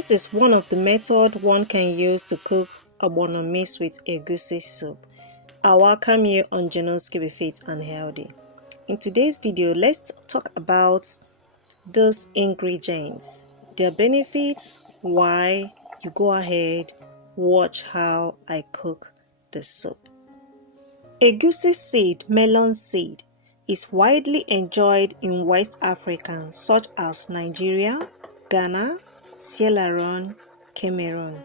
This is one of the methods one can use to cook ogbono mixed with egusi soup. I welcome you on Janosky Be Fit and Healthy. In today's video, let's talk about those ingredients, their benefits, why. You go ahead, watch how I cook the soup. Egusi seed, melon seed, is widely enjoyed in West Africa such as Nigeria, Ghana, Sierra Leone, Cameroon,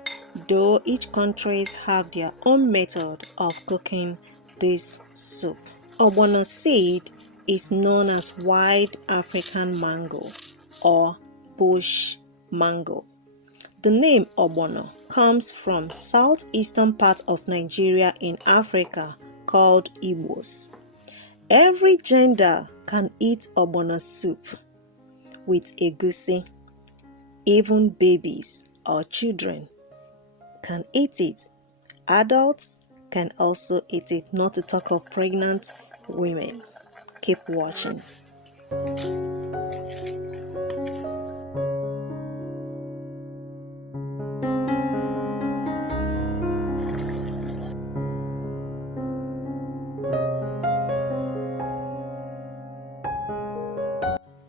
though each countries have their own method of cooking this soup. Ogbono seed is known as wild African mango or bush mango. The name Ogbono comes from southeastern part of Nigeria in Africa called Igbos. Every gender can eat ogbono soup with egusi. Even babies or children can eat it. Adults can also eat it, not to talk of pregnant women. Keep watching.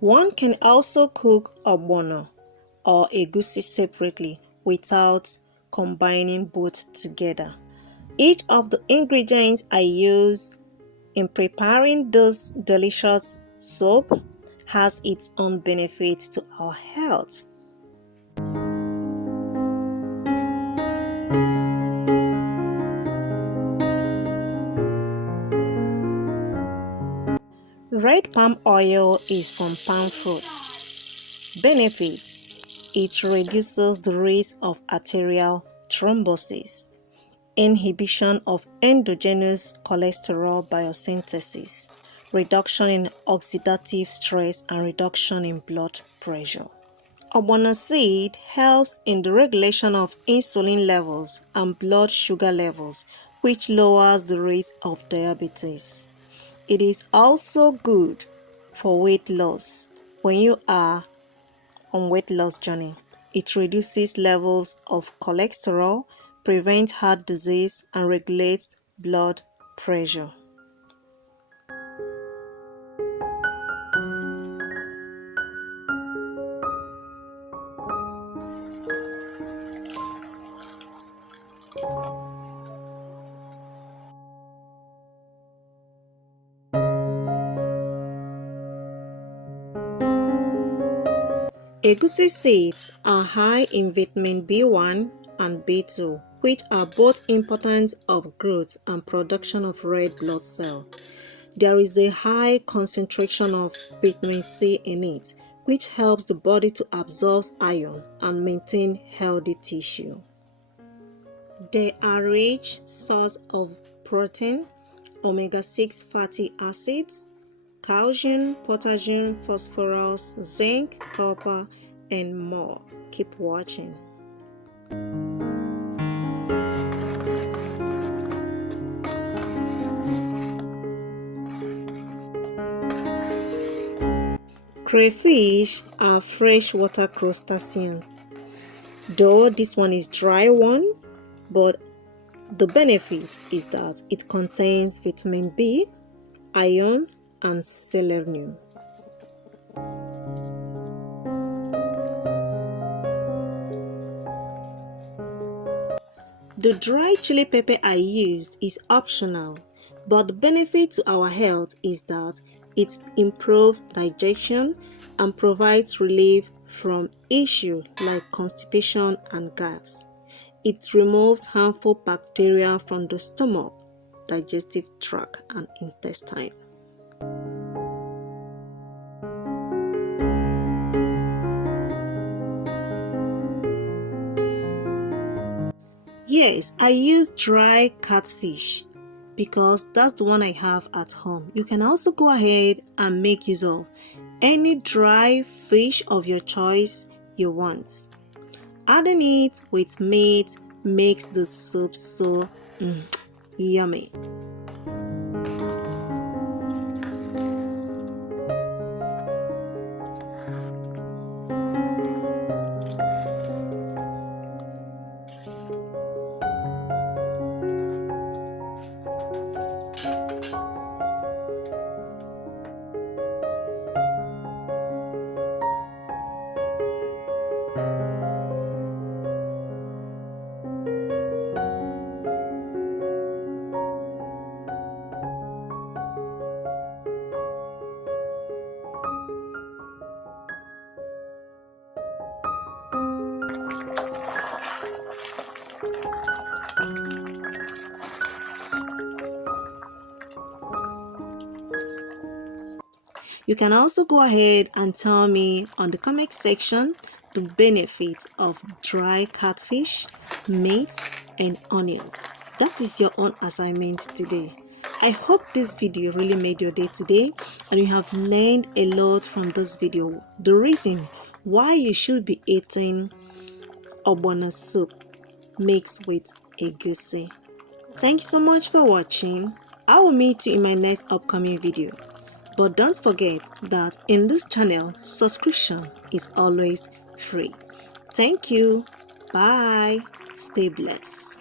One can also cook ogbono or egusi separately without combining both together. Each of the ingredients I use in preparing this delicious soup has its own benefits to our health. Red palm oil is from palm fruits. Benefits: it reduces the risk of arterial thrombosis, inhibition of endogenous cholesterol biosynthesis, reduction in oxidative stress, and reduction in blood pressure. Ogbono seed helps in the regulation of insulin levels and blood sugar levels, which lowers the risk of diabetes. It is also good for weight loss when you are on weight loss journey. It reduces levels of cholesterol, prevents heart disease, and regulates blood pressure. Egusi seeds are high in vitamin B1 and B2, which are both important of growth and production of red blood cells. There is a high concentration of vitamin C in it, which helps the body to absorb iron and maintain healthy tissue. They are rich source of protein, omega-6 fatty acids, calcium, potassium, phosphorus, zinc, copper, and more. Keep watching. Crayfish are freshwater crustaceans. Though this one is dry one, but the benefit is that it contains vitamin B, iron, and selenium. The dry chili pepper I used is optional, but the benefit to our health is that it improves digestion and provides relief from issues like constipation and gas. It removes harmful bacteria from the stomach, digestive tract, and intestine. Yes, I use dry catfish because that's the one I have at home. You can also go ahead and make use of any dry fish of your choice you want. Adding it with meat makes the soup so yummy. You can also go ahead and tell me on the comment section the benefits of dry catfish, meat, and onions. That is your own assignment today. I hope this video really made your day today and you have learned a lot from this video. The reason why you should be eating ogbono soup mixed with egusi. Thank you so much for watching. I will meet you in my next upcoming video. But don't forget that in this channel, subscription is always free. Thank you. Bye. Stay blessed.